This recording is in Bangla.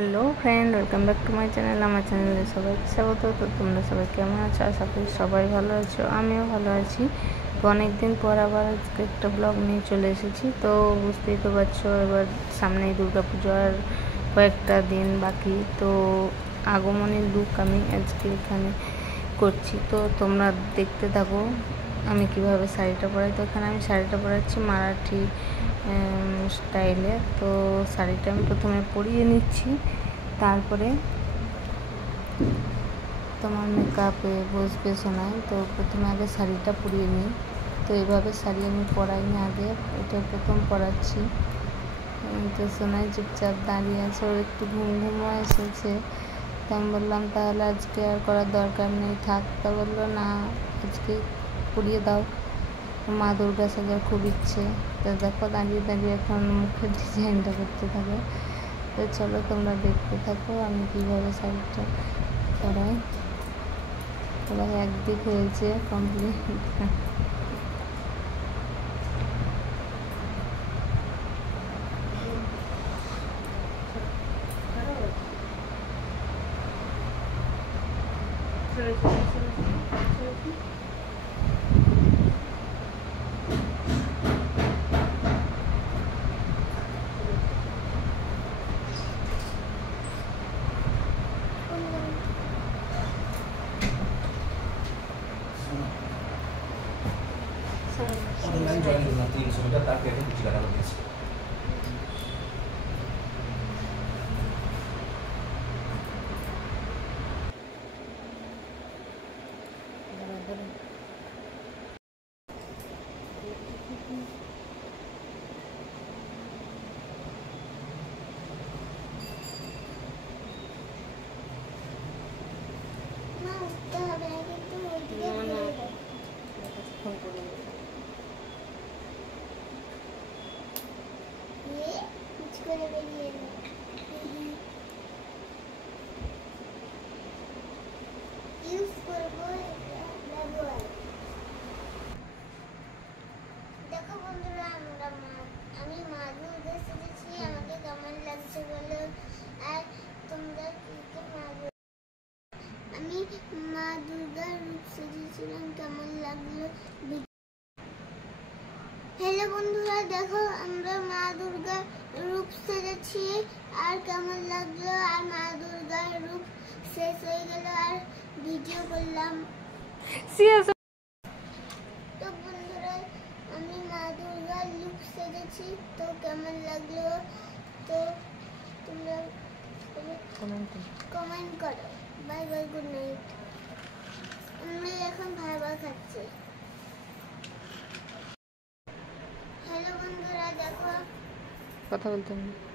Hello friend, welcome back to my channel. আমার চ্যানেলে সবাইকে স্বাগত। তো তোমরা সবাই কেমন আছো? আশা করি সবাই ভালো আছো, আমিও ভালো আছি। তো অনেকদিন পর আবার আজকে একটা ব্লগ নিয়ে চলে এসেছি। তো বুঝতেই তো পারছো, এবার সামনেই দুর্গাপুজো আর কয়েকটা দিন বাকি। তো আগমনের লুক আমি আজকে এখানে করছি, তো তোমরা দেখতে থাকো আমি কিভাবে শাড়িটা পরাই। তো এখানে আমি শাড়িটা পরাচ্ছি মারাঠি স্টাইলে। তো শাড়িটা আমি প্রথমে পরিয়ে নিচ্ছি, তারপরে তোমার মেকআপে বসবে সোনাই। তো প্রথমে আগে শাড়িটা পরিয়ে নিই। তো এইভাবে শাড়ি আমি পরাইনি আগে, এটা প্রথম পরাচ্ছি। তো সোনাই চুপচাপ দাঁড়িয়ে আছে, ওর একটু ঘুম ঘুমও এসেছে। তো আমি বললাম তাহলে আজকে আর করার দরকার নেই, থাক। তা বললো না, আজকে পরিয়ে দাও, মা দুর্গা সাজার খুব ইচ্ছে। তো দেখো দাঁড়িয়ে দাঁড়িয়ে এখন মুখের ডিজাইনটা করতে থাকে। তো চলো তোমরা দেখতে থাকো আমি কীভাবে শাড়িটা পরাই। এবার একদিক হয়েছে কমপ্লিট। ऑनलाइन ज्वाइन करना 300 मीटर ताकि आगे कुछ करा होते हैं। দেখো বন্ধুরা, আমি মা দুর্গা সেজেছি, আমাকে কেমন লাগছে বলো। আর তোমরা আমি মা দুর্গার রূপ সেজেছিলাম, কেমন লাগলো। হ্যালো বন্ধুরা, দেখো আমরা মা দুর্গার রূপ সেজেছি, আর কেমন লাগলো। আর মা দুর্গার রূপ শেষ হয়ে গেল আর ভিডিও করলাম। তো বন্ধুরা, আমি মা দুর্গার লুক সেজেছি, তো কেমন লাগলো তো তোমরা কমেন্ট করো। Bye bye, good night. আমরা এখন ভাইবা খাচ্ছি। হ্যালো বন্ধুরা, দেখো কথা বলতে হবে।